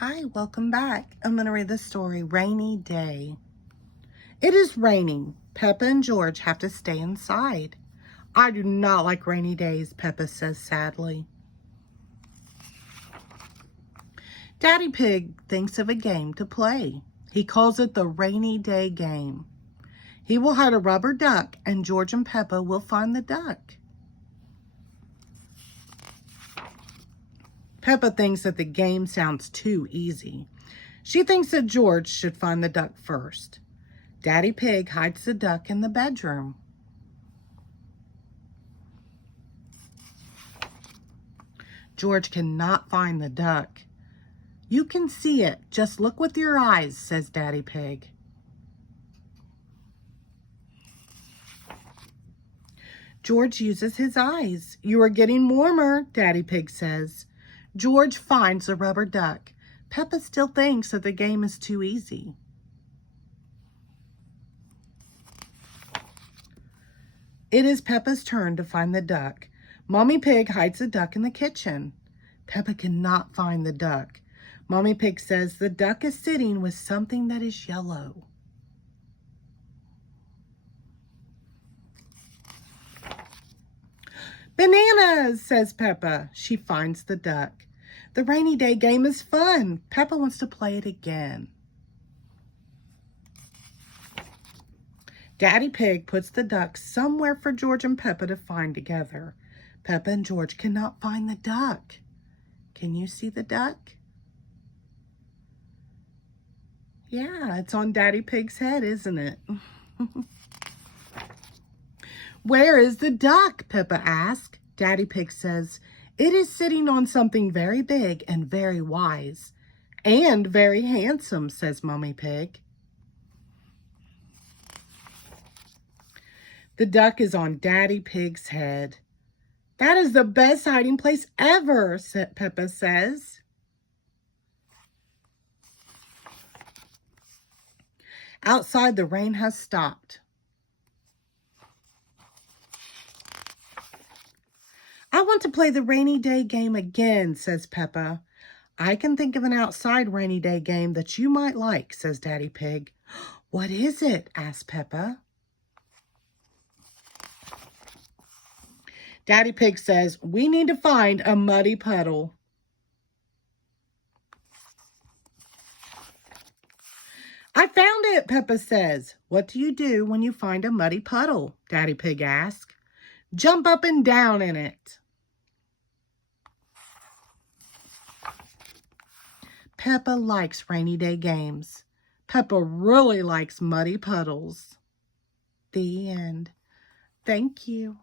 Hi, welcome back. I'm going to read the story, Rainy Day. It is raining. Peppa and George have to stay inside. I do not like rainy days, Peppa says sadly. Daddy Pig thinks of a game to play. He calls it the Rainy Day game. He will hide a rubber duck and George and Peppa will find the duck. Peppa thinks that the game sounds too easy. She thinks that George should find the duck first. Daddy Pig hides the duck in the bedroom. George cannot find the duck. You can see it. Just look with your eyes, says Daddy Pig. George uses his eyes. You are getting warmer, Daddy Pig says. George finds the rubber duck. Peppa still thinks that the game is too easy. It is Peppa's turn to find the duck. Mommy Pig hides the duck in the kitchen. Peppa cannot find the duck. Mommy Pig says the duck is sitting with something that is yellow. Bananas, says Peppa. She finds the duck. The rainy day game is fun. Peppa wants to play it again. Daddy Pig puts the duck somewhere for George and Peppa to find together. Peppa and George cannot find the duck. Can you see the duck? Yeah, it's on Daddy Pig's head, isn't it? Where is the duck? Peppa asks. Daddy Pig says, it is sitting on something very big and very wise. And very handsome, says Mommy Pig. The duck is on Daddy Pig's head. That is the best hiding place ever, Peppa says. Outside, the rain has stopped. I want to play the rainy day game again, says Peppa. I can think of an outside rainy day game that you might like, says Daddy Pig. What is it? asks Peppa. Daddy Pig says, we need to find a muddy puddle. I found it, Peppa says. What do you do when you find a muddy puddle? Daddy Pig asks. Jump up and down in it. Peppa likes rainy day games. Peppa really likes muddy puddles. The end. Thank you.